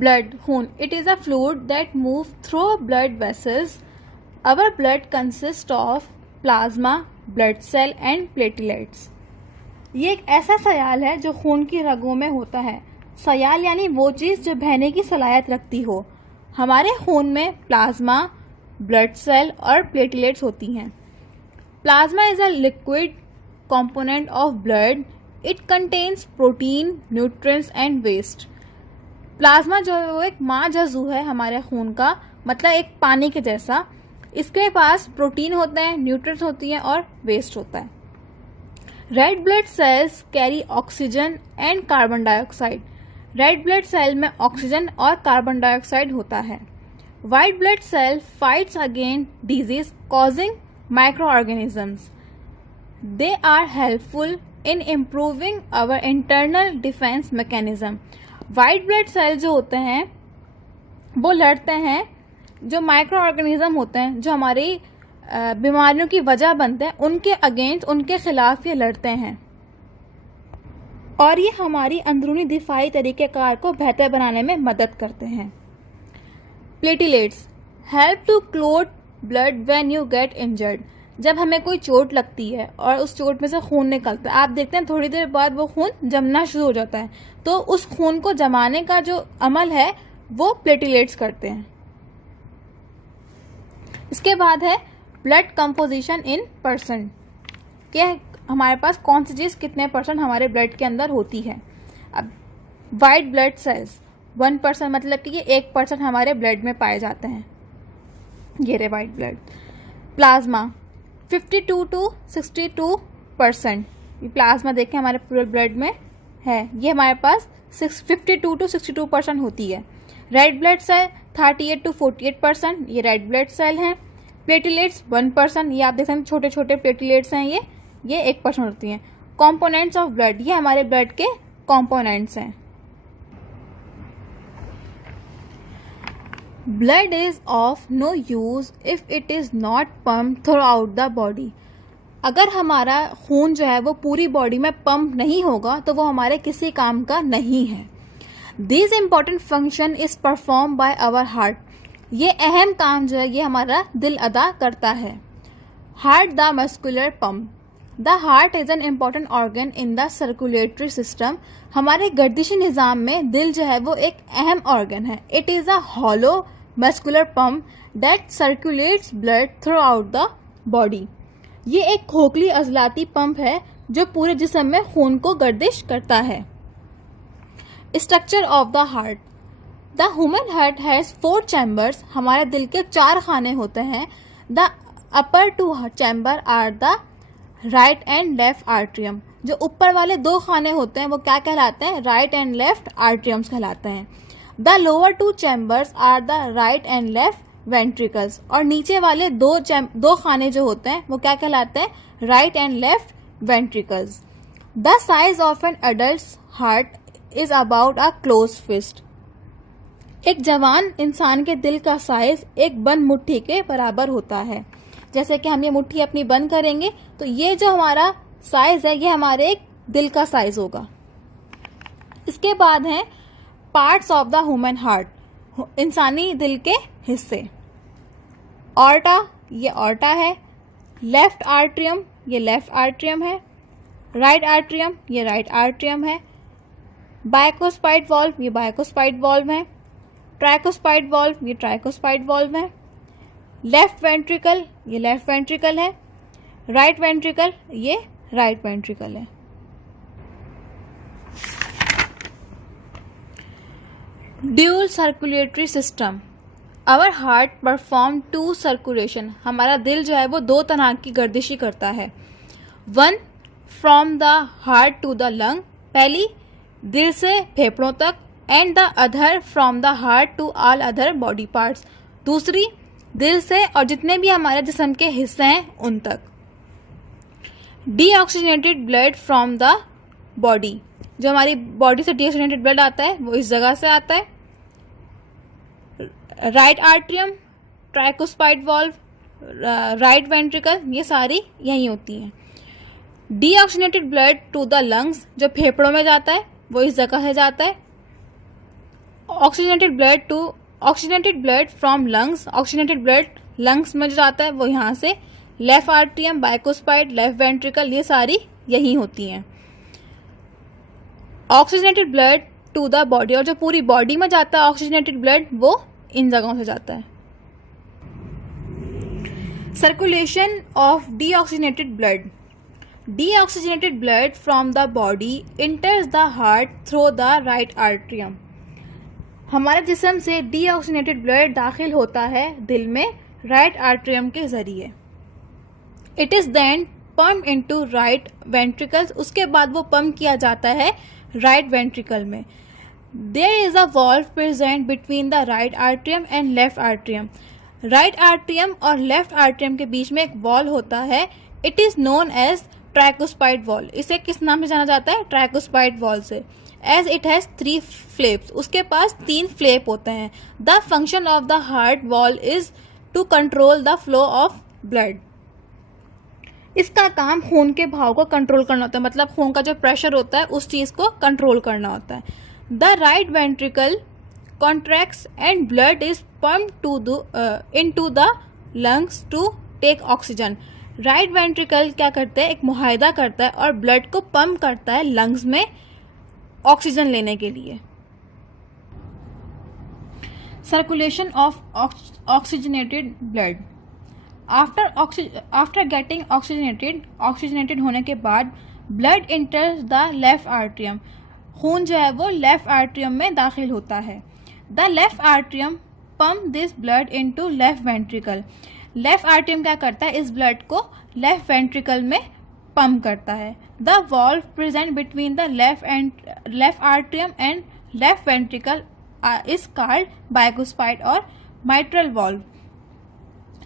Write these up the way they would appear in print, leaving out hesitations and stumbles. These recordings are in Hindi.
blood, खून, it is a fluid that moves through blood vessels. Our blood consists of plasma, blood cell and platelets. ये एक ऐसा सयाल है जो खून की रगों में होता है. सयाल यानी वो चीज़ जो बहने की सलाहियत रखती हो. हमारे खून में प्लाज्मा, ब्लड सेल और प्लेटलेट्स होती हैं. Plasma is a liquid component of blood. It contains protein, nutrients and waste. Plasma जो है वो एक माँ जज़ू है हमारे खून का, मतलब एक पानी के जैसा. इसके पास प्रोटीन होते हैं, न्यूट्रिएंट्स होती हैं और वेस्ट होता है. Red blood cells carry oxygen and carbon dioxide. Red blood cell में ऑक्सीजन और कार्बन डाइऑक्साइड होता है. White blood cell fights against disease causing microorganisms. They are helpful in improving our internal defense mechanism. White blood cell जो होते हैं वो लड़ते हैं जो माइक्रो ऑर्गेनिज्म होते हैं जो हमारी बीमारियों की वजह बनते हैं, उनके अगेंस्ट, उनके खिलाफ ये लड़ते हैं और ये हमारी अंदरूनी दिफाई तरीक़ेकार को बेहतर बनाने में मदद करते हैं. Platelets help to clot blood when you get injured. जब हमें कोई चोट लगती है और उस चोट में से खून निकलता है, आप देखते हैं थोड़ी देर बाद वो खून जमना शुरू हो जाता है, तो उस खून को जमाने का जो अमल है वो प्लेटलेट्स करते हैं. इसके बाद है ब्लड कंपोजिशन इन परसेंट, कि हमारे पास कौन सी चीज़ कितने परसेंट हमारे ब्लड के अंदर होती है. अब वाइट ब्लड सेल्स 1%, मतलब कि ये 1% हमारे ब्लड में पाए जाते हैं. ये रहे वाइट ब्लड. Plasma 52 to 62%. ये प्लाज्मा देखें हमारे पूरे ब्लड में है, ये हमारे पास 52 to 62% होती है. रेड ब्लड सेल 38 to 48%, ये रेड ब्लड सेल हैं. प्लेटलेट्स 1%, ये आप देख सकते हैं छोटे छोटे प्लेटलेट्स हैं, ये 1% होती हैं. कॉम्पोनेंट्स ऑफ ब्लड, ये हमारे ब्लड के कॉम्पोनेंट्स हैं. Blood is of no use if it is not pumped throughout the body. अगर हमारा खून जो है वो पूरी बॉडी में पंप नहीं होगा तो वो हमारे किसी काम का नहीं है. This important function is performed by our heart. ये अहम काम जो है ये हमारा दिल अदा करता है. Heart the muscular pump. The heart is an important organ in the circulatory system. हमारे गर्दिशी निज़ाम में दिल जो है वो एक अहम ऑर्गन है. It is a hollow muscular pump that circulates blood throughout the body. ये एक खोखली अज़लाती पंप है जो पूरे जिस्म में खून को गर्दिश करता है. Structure of the heart. The human heart has 4 chambers. हमारे दिल के 4 खाने होते हैं. The upper 2 chamber are the right and left atrium. जो ऊपर वाले 2 खाने होते हैं वो क्या कहलाते हैं? राइट एंड लेफ्ट आर्ट्रियम्स कहलाते हैं. The lower 2 chambers are the right and left ventricles. और नीचे वाले 2 खाने जो होते हैं वो क्या कहलाते हैं? Right and left ventricles. The size of an adult heart is about a close fist. एक जवान इंसान के दिल का साइज एक बंद मुट्ठी के बराबर होता है. जैसे कि हम ये मुट्ठी अपनी बंद करेंगे तो ये जो हमारा साइज है ये हमारे एक दिल का साइज होगा. इसके बाद है parts of the human heart, इंसानी दिल के हिस्से. ऑर्टा, ये ऑर्टा है. लेफ्ट आर्ट्रियम, ये लेफ्ट आर्ट्रियम है. राइट आर्ट्रियम, ये राइट आर्ट्रियम है. बाइकोस्पाइड वॉल्व, ये बाइकोस्पाइड वॉल्व है. ट्राइकोस्पाइड वॉल्व, ये ट्राइकोस्पाइड वॉल्व है. लेफ्ट वेंट्रिकल, ये लेफ्ट वेंट्रिकल है. राइट वेंट्रिकल, ये राइट वेंट्रिकल है. Dual circulatory system. Our heart perform 2 circulation. हमारा दिल जो है वो 2 तरह की गर्दिशी करता है. 1 from the heart to the lung, पहली दिल से फेफड़ों तक. And the other from the heart to all other body parts, दूसरी दिल से और जितने भी हमारे जिस्म के हिस्से हैं उन तक. Deoxygenated blood from the body, जो हमारी बॉडी से डीऑक्सीजनेटेड ब्लड आता है वो इस जगह से आता है. Right atrium, tricuspid valve, right ventricle, ये सारी यहीं होती हैं. Deoxygenated blood to the lungs, जो फेफड़ों में जाता है वो इस जगह से जाता है. Oxygenated blood from lungs, oxygenated blood lungs में जो जाता है वो यहाँ से, left atrium, bicuspid, left ventricle, ये सारी यही होती हैं। Oxygenated blood to the body, और जो पूरी बॉडी में जाता है ऑक्सीजनेटेड ब्लड वो इन जगहों से जाता है। Circulation of deoxygenated blood, deoxygenated blood from the body इंटर्स the heart through the right atrium. हमारे जिस्म से डीऑक्सीजनेटेड ब्लड दाखिल होता है दिल में राइट आर्ट्रियम के जरिए। It is then pump into right ventricles, उसके बाद वो पम्प किया जाता है राइट वेंट्रिकल में। There is a valve present between the right atrium and left atrium, right atrium और लेफ्ट आर्ट्रियम के बीच में एक वॉल्व होता है। It is known as tricuspid valve, इसे किस नाम से जाना जाता है? ट्राइकोस्पाइड वॉल्व से। एज इट हैज 3 फ्लेप्स, उसके पास 3 फ्लेप होते हैं। The function of the heart valve is to control the flow of blood, इसका काम खून के बहाव को कंट्रोल करना होता है, मतलब खून का जो प्रेशर होता है उस चीज को कंट्रोल करना होता है। The right ventricle contracts and blood is pumped into the lungs to take oxygen. Right ventricle क्या करता है? एक मुहायदा करता है और ब्लड को पंप करता है लंग्स में ऑक्सीजन लेने के लिए। Circulation of oxygenated blood, after getting oxygenated होने के बाद ब्लड इंटर्स द लेफ्ट आर्ट्रियम, खून जो है वो लेफ्ट आर्ट्रियम में दाखिल होता है। The left atrium pump this blood into left ventricle, left atrium क्या करता है? इस ब्लड को लेफ्ट वेंट्रिकल में पंप करता है। The valve present between the left atrium and left ventricle is called bicuspid और माइट्रल वॉल्व।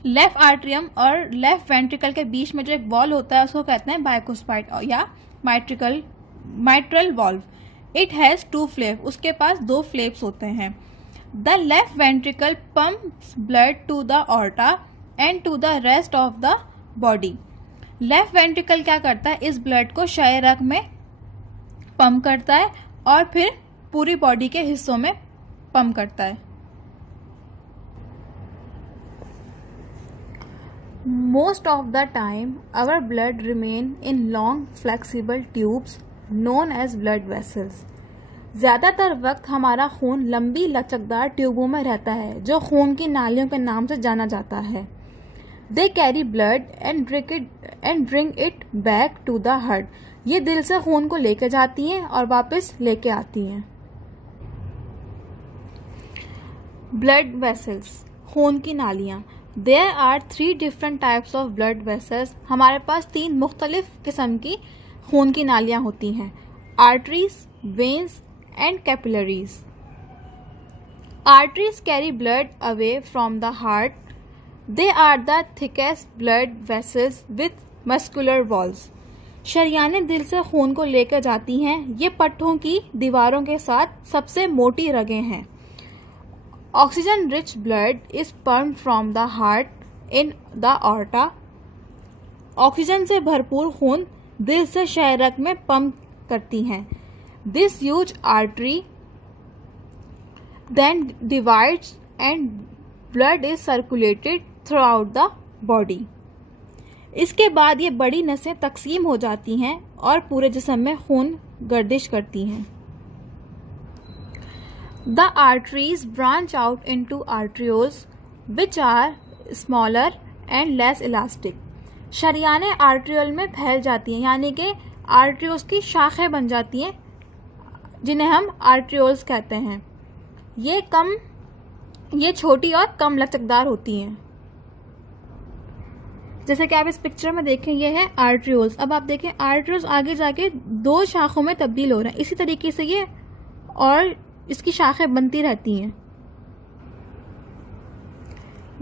लेफ्ट आर्ट्रियम और लेफ्ट वेंट्रिकल के बीच में जो एक वॉल्व होता है उसको कहते हैं बाइकोस्पाइड या mitral valve. It has 2 flap, उसके पास 2 फ्लेप्स होते हैं। The left ventricle pumps blood to the aorta and to the rest of the body. Left ventricle क्या करता है? इस ब्लड को शय रग में पंप करता है और फिर पूरी बॉडी के हिस्सों में पंप करता है। Most of the time, our blood remain in long flexible tubes known as blood vessels. ज़्यादातर वक्त हमारा खून लंबी लचकदार ट्यूबों में रहता है जो खून की नालियों के नाम से जाना जाता है। They carry blood and bring it back to the heart. ये दिल से खून को लेके जाती हैं और वापस लेके आती हैं। Blood vessels, खून की नालियाँ। There are 3 different types of blood vessels. हमारे पास 3 मुख्तलिफ किस्म की खून की नालियाँ होती हैं। Arteries, veins and capillaries. Arteries carry blood away from the heart. They are the thickest blood vessels with muscular walls. शरियानें दिल से खून को लेकर जाती हैं। ये पट्टों की दीवारों के साथ सबसे मोटी रगें हैं। Oxygen rich blood is pumped from the heart in the aorta. Oxygen से भरपूर खून दिल से शय रग में पंप करती हैं। This huge artery then divides and blood is circulated throughout the body. इसके बाद ये बड़ी नसें तकसीम हो जाती हैं और पूरे जिस्म में खून गर्दिश करती हैं। The arteries branch out into arterioles which are smaller and less elastic. शरियानें आर्ट्रियोल में फैल जाती हैं, यानी कि आर्ट्रियोल्स की शाखें बन जाती हैं जिन्हें हम आर्ट्रियोल्स कहते हैं। ये छोटी और कम लचकदार होती हैं। जैसे कि आप इस पिक्चर में देखें, ये है आर्ट्रियोल्स। अब आप देखें आर्ट्रियोल्स आगे जाके 2 शाखों में तब्दील हो रहे हैं। इसी तरीके से ये और इसकी शाखें बनती रहती हैं।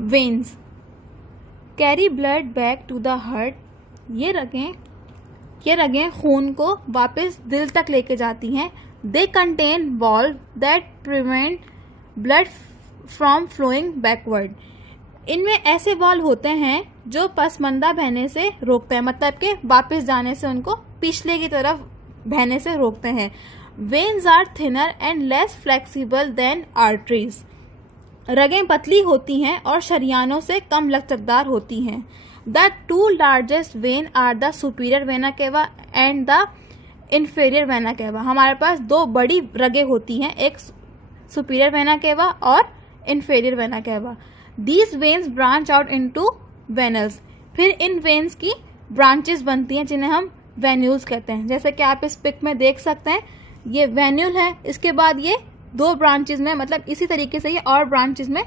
Veins carry blood back to the heart. ये रगें खून को वापस दिल तक लेके जाती हैं। They contain valve that prevent blood from flowing backward. इनमें ऐसे वॉल्व होते हैं जो पसमंदा बहने से रोकते हैं, मतलब कि वापस जाने से उनको पिछले की तरफ बहने से रोकते हैं। Veins are thinner and less flexible than arteries. रगें पतली होती हैं और शरियानों से कम लचकदार होती हैं। The two largest vein are the superior vena cava and the inferior vena cava. हमारे पास दो बड़ी रगें होती हैं, एक सुपीरियर वेना केवा और inferior vena cava. These veins branch out into venules. फिर इन वेन्स की ब्रांचेस बनती हैं जिन्हें हम वेन्यूल्स कहते हैं। जैसे कि आप इस पिक में देख सकते हैं, ये वेन्यूल है, इसके बाद ये दो ब्रांचेस में, मतलब इसी तरीके से ये और ब्रांचेस में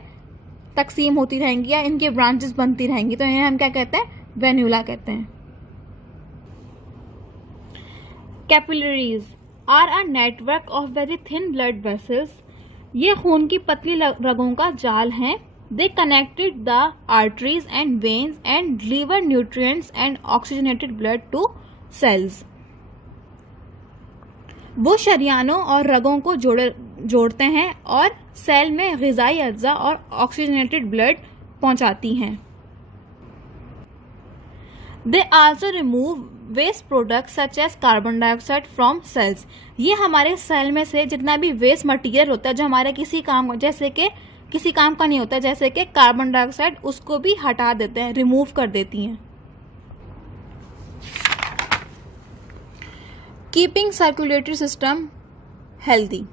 तकसीम होती रहेंगी या इनकी ब्रांचेस बनती रहेंगी, तो इन्हें हम क्या कहते हैं, वेन्यूला कहते हैं। Capillaries are a network of very thin blood vessels. ये खून की पतली रगों का जाल हैं। They connected the arteries and veins and deliver nutrients and oxygenated blood to cells. वो शरियानों और रगों को जोड़ते हैं और सेल में ग़िज़ाई अज्जा और ऑक्सीजनेटेड ब्लड पहुंचाती हैं। They also remove waste products such as carbon dioxide from cells. ये हमारे सेल में से जितना भी वेस्ट मटेरियल होता है जो हमारे किसी काम का नहीं होता, जैसे कि कार्बन डाइऑक्साइड, उसको भी हटा देते हैं, रिमूव कर देती हैं। Keeping circulatory system healthy.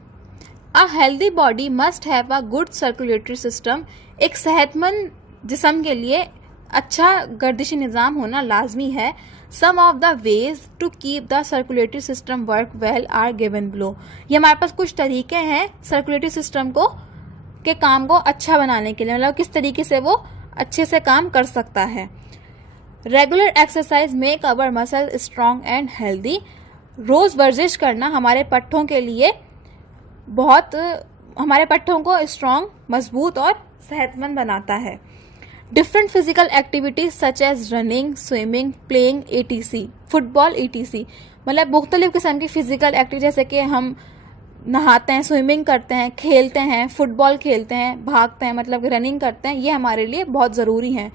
A healthy body must have a good circulatory system. एक सेहतमंद जिस्म के लिए अच्छा गर्दिशी निज़ाम होना लाजमी है। Some of the ways to keep the circulatory system work well are given below. ये हमारे पास कुछ तरीके हैं सर्कुलेटरी सिस्टम के काम को अच्छा बनाने के लिए, मतलब किस तरीके से वो अच्छे से काम कर सकता है। Regular exercise make our muscle strong and healthy. रोज वर्जिश करना हमारे पट्ठों के लिए हमारे पट्ठों को स्ट्रॉन्ग, मजबूत और सेहतमंद बनाता है। Different physical activities such as running, swimming, playing etc, football etc, मतलब मुख्तलिफ किस्म की फिजिकल एक्टिविटी, जैसे कि हम नहाते हैं, स्विमिंग करते हैं, खेलते हैं, फुटबॉल खेलते हैं, भागते हैं, मतलब रनिंग करते हैं, ये हमारे लिए बहुत ज़रूरी हैं।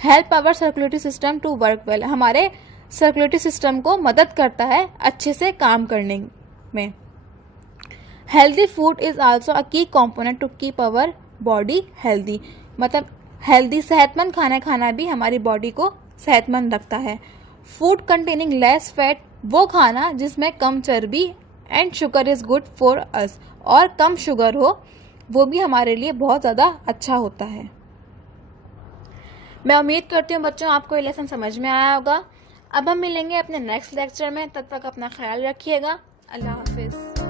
Help our circulatory system to work well. हमारे सर्कुलेटरी सिस्टम को मदद करता है अच्छे से काम करने में। Healthy food is also a key component to keep our body healthy. मतलब हेल्दी, सेहतमंद खाना खाना भी हमारी बॉडी को सेहतमंद रखता है। फूड कंटेनिंग लेस फैट, वो खाना जिसमें कम चर्बी, and sugar is good for us, और कम शुगर हो, वो भी हमारे लिए बहुत ज़्यादा अच्छा होता है। मैं उम्मीद करती हूँ बच्चों आपको ये लेसन समझ में आया होगा। अब हम मिलेंगे अपने नेक्स्ट लेक्चर में, तब तक अपना ख्याल रखिएगा। अल्लाह हाफिज़।